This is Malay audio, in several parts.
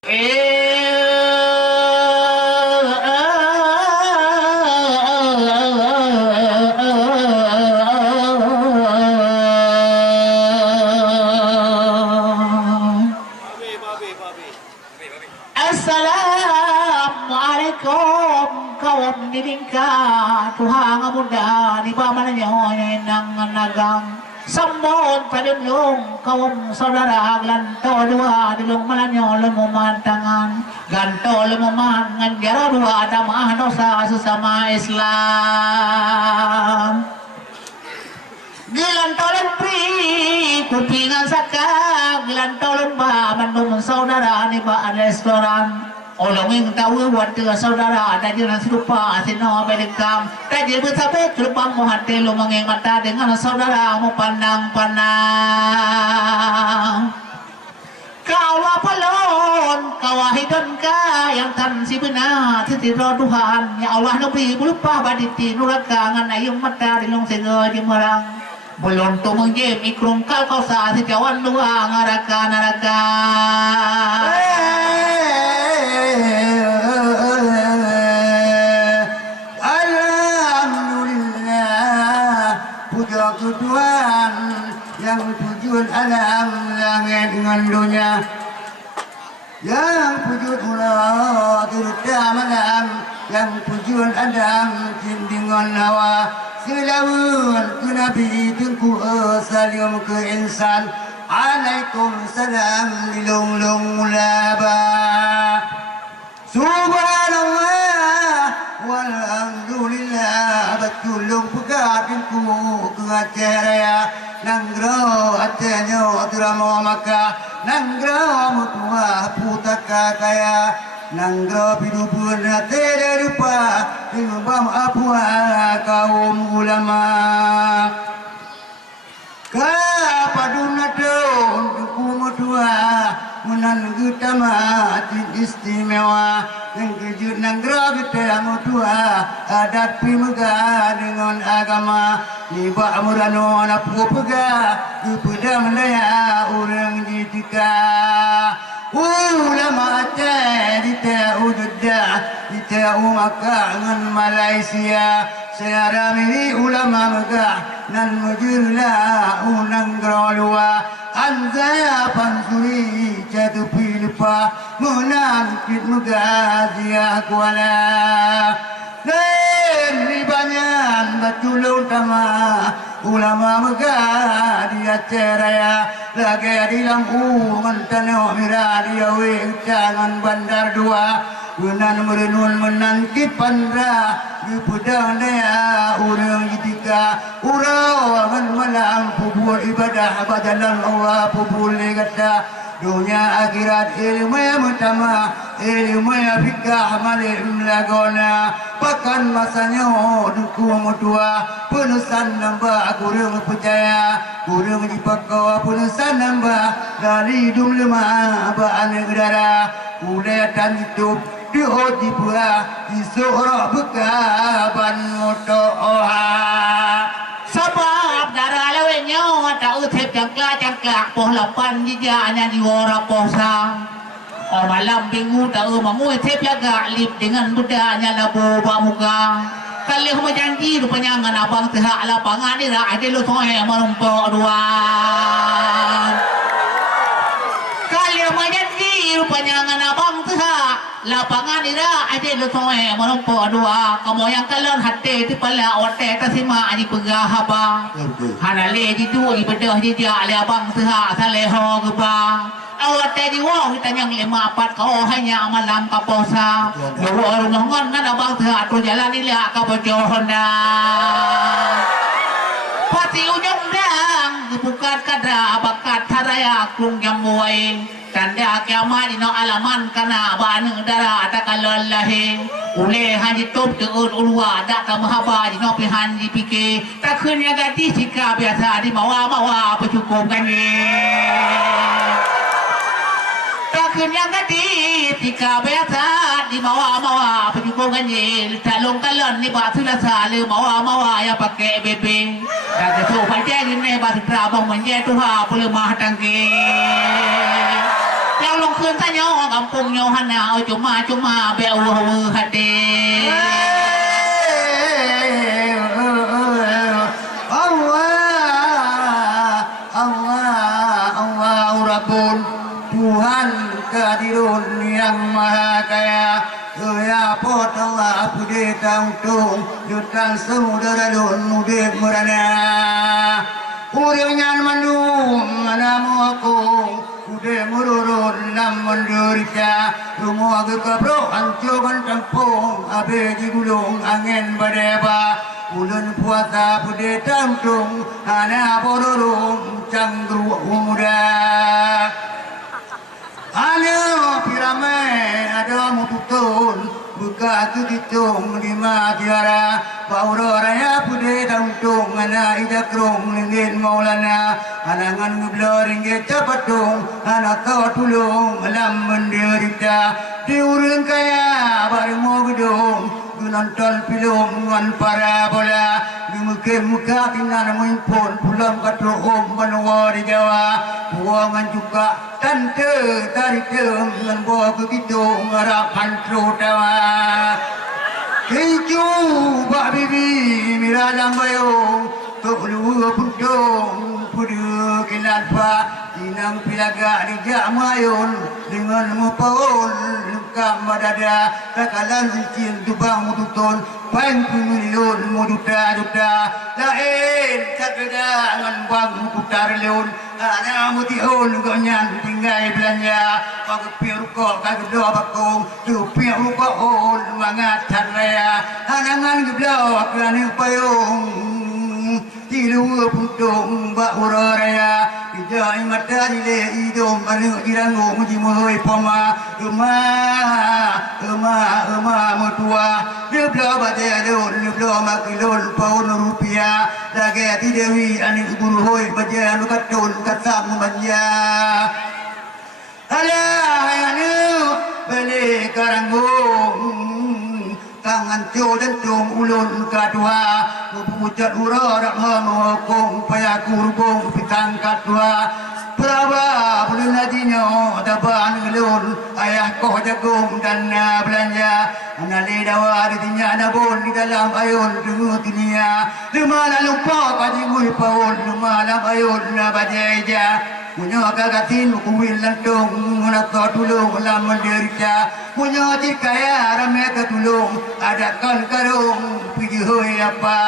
Assalamualaikum kaum nilingka Tuhan muda di pamannya nang nagang sambon padulong kaum saudara glanto dua dilung malanyo lumuman tangan ganto lumuman ngajara dua damah dosa sesama Islam gelantolan pri kupingan saka gelantolan ba mandung saudara ni ba restoran olonging tahu waktu saudara ada jalan serupa sino belikam tadi bersabet lupa muhati lu mata dengan saudara mu pandang-pandang kau apalon kau hidon ka yang tan si benar titiro Tuhan ya Allah nabi lupa baditi nurakangan ayung mata dilong sego jemerang belum tu mengjem ikrum kau sa si kawan luang araka Alhamdulillah puja Tuhan yang tujuan alam langit dengan dunia yang puji Allah terutama malam yang tujuan Adam dengan Hawa selawat ke Nabi tengku salam ke insan Waalaikumsalam dilung-lung mulaba Subhanallah walhamdulillah batulung pegabinku keacaraya nanggro atenyo aturamo maka nanggro mutua putaka kaya nanggro pidupun tere rupa tinubam apua kaum ulama kapaduna daun kumudua menan gutama istimewa dan kejut nanggro kita mudua adat pimega dengan agama niba murano napu pega kepada melaya orang ditika ulama dita udda dita umaka dengan Malaysia saya mili ulama megah nan mujurla unang grolua anzaya pansuri jatuh pilpa menang kit megah dia kuala dan ribanyan batulung tama ulama megah dia ceraya lagi dilang ngantano mira dia wing jangan bandar dua gunan merenun menangkit pandra di pedang daya urang jitika urawan malam pubul ibadah badalan Allah pubul negata dunia akhirat ilmu yang utama ilmu yang fikah malim lagona pakan masanya duku mutua penusan nambah kurang percaya kurang dipakau penusan nambah dari dum lema baan negara kulatan hidup diot dipura disuruh bekaban motoha sebab darah lawenya tak utip jangkla poh lapan jijanya di wara posa malam minggu tak mangu utip laga lip dengan budanya labu bamuka kalau janji rupanya ngan abang tehak lapangan ni rak ada lu soe merumpok dua kalau janji rupanya ngan abang tehak lapangan ira ada lu soe merumpok dua kamu yang kalon hati ti pala ote tasima ani pegah haba hanale di tu ibadah di dia ale abang tehak saleho geba awate di wong tanyang 54 kau hanya malam kaposa dua nongon nan abang tehak tu jalan ni lah ka bojohna pati ujung dang bukan kadra bakat taraya klung yang muai tanda kiamat ino alaman kana baneng dara atakalon lahi ule haji top teun ulwa dak ka mahaba ino pihan dipike tak khnya gati sika biasa di mawa pecukup gani tak khnya gati sika biasa di mawa pecukup gani talong kalon ni ba sulasa le mawa ya pakai bebe tak tu pakai ni ba sutra bang menje tu ha pule mah tangke Kalau long keun tanya kampung Yohana cuma beu hade. Allah Rabbun Tuhan kehadirun yang maha kaya. Ya pot Allah pude tangtung jutan semudara dun mude merana. Urang mandum manamu aku ude mururun nam menderita rumah gekabro ancoban tampung abe di gulung angin badeba bulan puasa pude tangtung ana bororung cangru muda. Ana pirame ada mututun buka tu ditung lima tiara pauro raya pude tangtung ana idakrong lingin maulana anangan ngeblor inge capatung anak kau tulung alam menderita diurang kaya bareng mau gedung nonton film ngan parabola di muka tinggal mumpun pulang katro menua di Jawa buangan juga tante tarik dengan bawa begitu ngarapan terutawa keju bak bibi miralang bayung tok lu pudung pudu kinalpa inang pilaga di jamayun dengan mupaul lengkap madada kakalan uncin dubang mututun paling pemiliun muduta lain sakeda ngan bang putar leun ana mutihun gonyan tinggal belanja pagpiu ko kagdo bakong tupiu ko on mangat raya anangan geblo akane payung tilu putung ba uraya ijai matari le idom anu irangu mujimuhoi poma ema mutua deblo bade don deblo makilon paun rupiah lagi ti dewi ani guru hoi baje anu katon katam manja ala anu beli karangung tangan dan cung ulun kadua pucat ura rakhamokong paya kurbong pitang kadua beraba bulan nadinyo daban ngelun ayah koh jagung dan belanja anali dawa ditinya nabon di dalam ayun dengu dunia lumala lupa kaji mui paun lumala ayun bajeja punya kagatin kuwil lantung nak tulung lam menderita punya jikaya rame ketulung adakan karung pergi hoi apa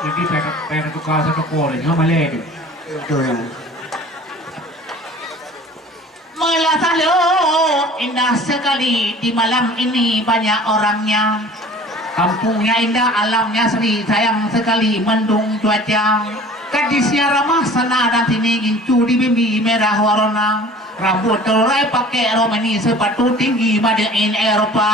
jadi pengen tukar satu kor ini sama leh itu yang Malah selalu indah sekali di malam ini banyak orangnya. Kampungnya indah, alamnya seri, sayang sekali mendung cuaca. Gadisnya ramah sana dan sini gincu di bimbi merah warna. Rambut terurai pakai romani sepatu tinggi made in Eropa.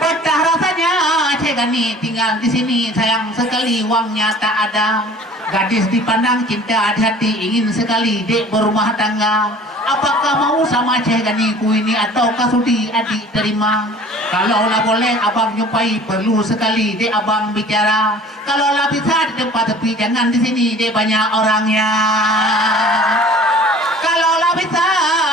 Betah rasanya cegani tinggal di sini sayang sekali uangnya tak ada. Gadis dipandang cinta di hati ingin sekali dek berumah tangga. Apakah mau sama ceganiku ini ataukah sudi adik terima? Kalaulah boleh abang jumpai perlu sekali dek abang bicara. Kalaulah bisa di tempat tepi jangan di sini dek banyak orangnya. Kalaulah bisa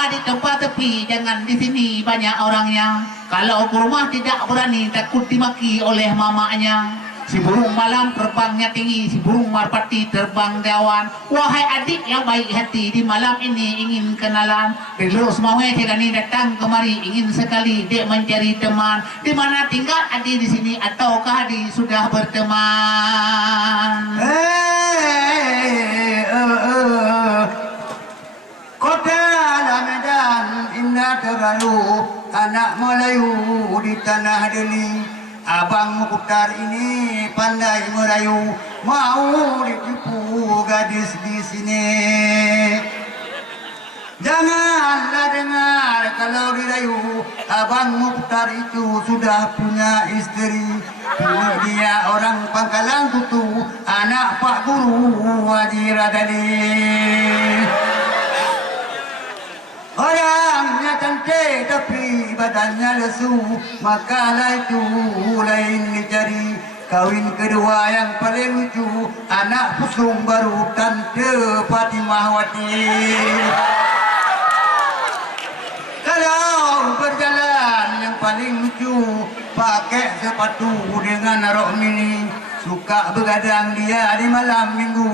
di tempat tepi jangan di sini banyak orangnya. Kalau ke rumah tidak berani takut dimaki oleh mamanya. Si burung malam terbangnya tinggi, si burung merpati terbang jauhan. Wahai adik yang baik hati, di malam ini ingin kenalan. Terus mau cegani datang kemari, ingin sekali dek mencari teman. Di mana tinggal adik di sini ataukah adik sudah berteman? Kota Medan indah terlalu, anak Melayu di tanah Delhi. Abang Mukhtar ini pandai merayu, mau ditipu gadis di sini. Janganlah dengar kalau dirayu, Abang Mukhtar itu sudah punya istri. Dia orang Pangkalan Tutu, anak Pak Guru Haji Radali. Orangnya cantik tapi badannya lesu, makalah itu lain dicari. Kawin kedua yang paling lucu, anak pusung baru Tante Fatimah Wati. cucu pakai sepatu dengan rok mini. Suka begadang dia di malam minggu,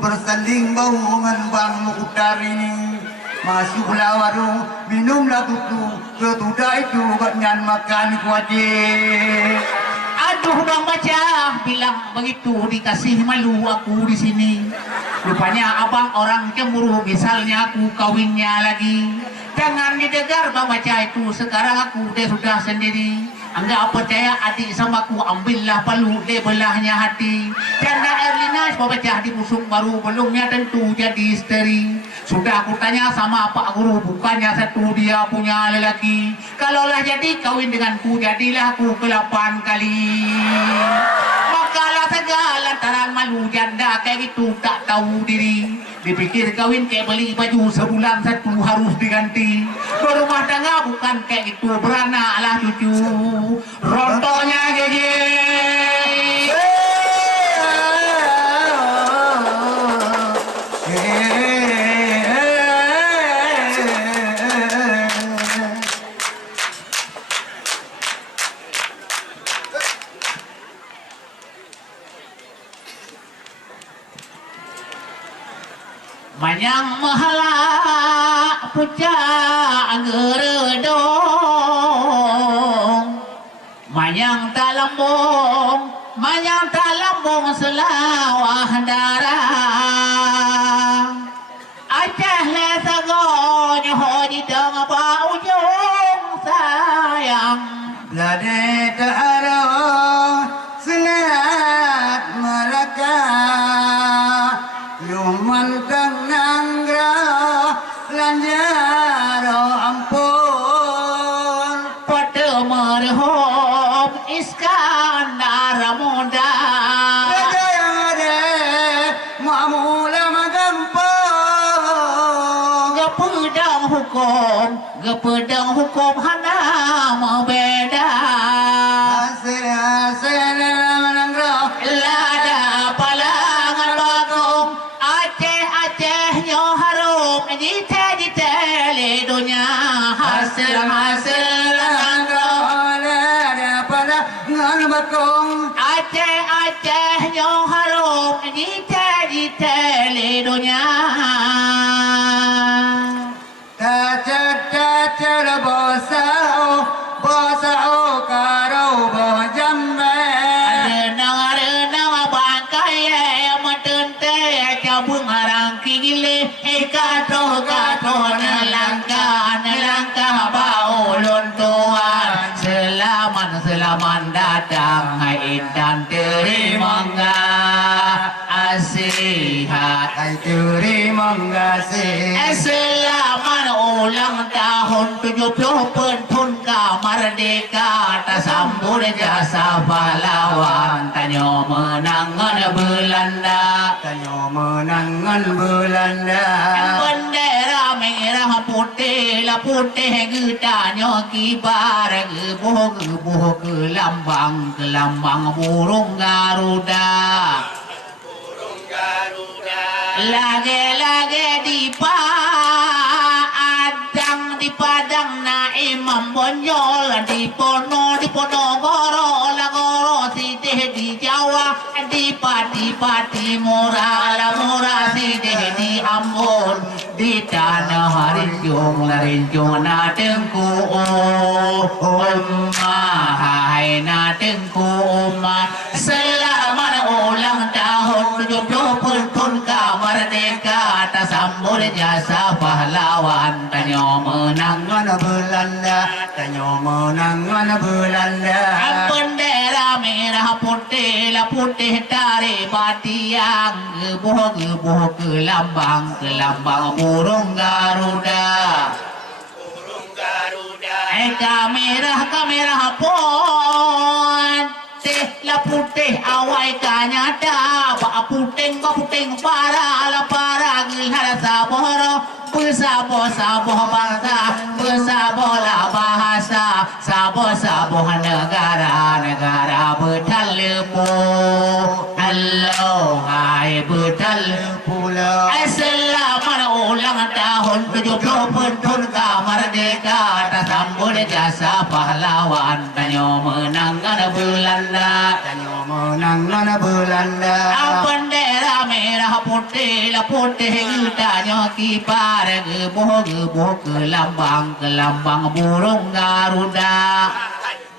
bersanding bau dengan Bang Mukhtar ini. Masuklah warung, minumlah kuku, ketudah itu katnyan makan kuaci. Aduh Bang Baca, bilang begitu dikasih malu aku di sini. Rupanya abang orang cemburu, misalnya aku kawinnya lagi. Jangan didengar Bang Baca itu, sekarang aku sudah sendiri. Enggak percaya adik sama aku, ambillah palu, dia belahnya hati. Janda Erlina Bang Baca di busuk baru, belumnya tentu jadi isteri. Sudah aku tanya sama Pak Guru, bukannya satu dia punya lelaki. Kalaulah jadi kawin denganku, jadilah aku ke-8 kali. Makalah segala lantaran malu janda kayak gitu tak tahu diri. Dipikir kawin kayak beli baju sebulan satu harus diganti. Berumah tangga bukan kayak gitu, beranak lah cucu. Rontonya gege. Manyang mahala puja geredong, manyang talambong selawah darah. Aceh lesagon hoji dong apa ujung sayang. Lade ta'ara senat mereka, Yuman tenanggra lanjaro ampun. Pada merhom Iskandar muda, Raja yang ada ma'mula magampung. Gepedang hukum hana mau beda. Hasil menanggra Lada palangan bagong Aceh nyo harum Jite le dunia hasil menanggra ada pada ngan bakong. Aceh nyo harum Jite le dunia. Tacar bosao karau bojambe. Renang bangkai matente cabung harang kile kato nelangka bau lontuan. Selaman datang hai intan terimangga asihat. Hai terima kasih. Selamat ulang tahun 70 pun kamardeka. Tak sambut jasa pahlawan. Tanyo menangan Belanda. Tanyo menangan Belanda. Bendera merah putih lah putih getanyo kibar. Gebuh ke lambang burung Garuda. Lage di padang na Imam Bonjol di Ponorogo Siteh di Jawa di Pati murah Siteh di Ambon di tanah Rinjong na tengku hai na tengku selamat ulang tahun 70 pun kamardeka. Tak sambut jasa pahlawan. Tanyo menangan Belanda. Tanyo menangan Belanda. bendera merah putih lah putih dari batiang. Gebuh ke lambang burung Garuda. Kamera pun lah putih awai kanyata. Ba puting para gilhar saboro. Saboh bangsa, saboh lah bahasa, saboh negara betal lepo. Hello, hai betal Pulau Selamat ulang tahun 70 pun kamardeka. sambut jasa pahlawan Tanyo menangkan Belanda Tanyo menangkan Belanda bendera merah putih lah putih Tanyo kibar gebuh ke lambang burung Garuda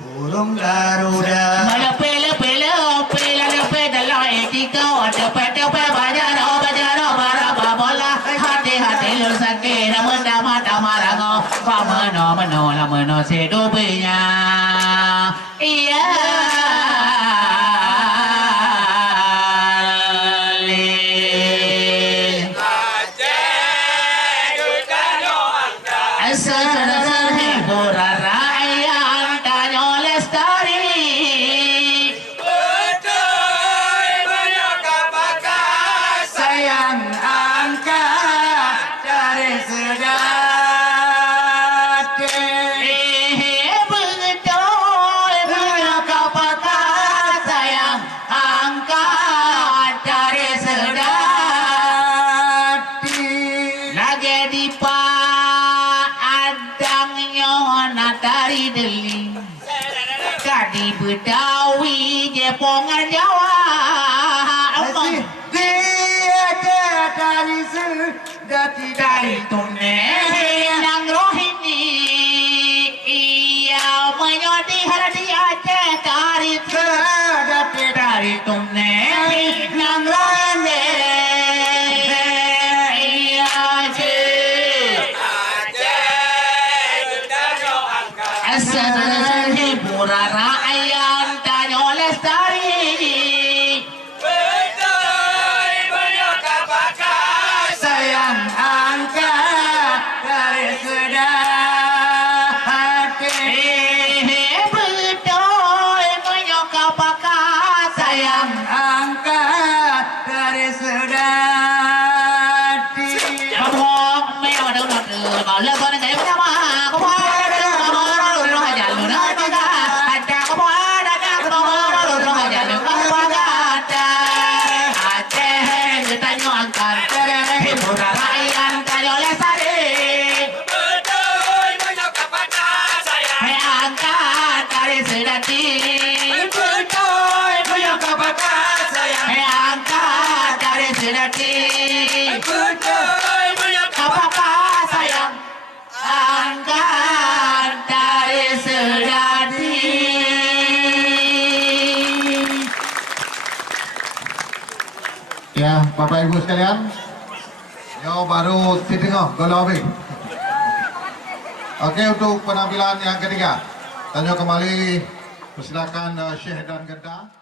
burung Garuda Melepe dalam etika Tepe banyak baraba bola hati lu sakit mata marango meno sedupinya iya Betawi Jepongan Jawa dia dari sedati dari tunai nang rohini ia menyodi hati Aceh dari sedati dari tunai nang rohini ia Aceh hiburan Ya, Bapak Ibu sekalian, yo baru tengok gol habis. Okey, untuk penampilan yang ketiga, tanya kembali persilakan Syekh dan Gedda.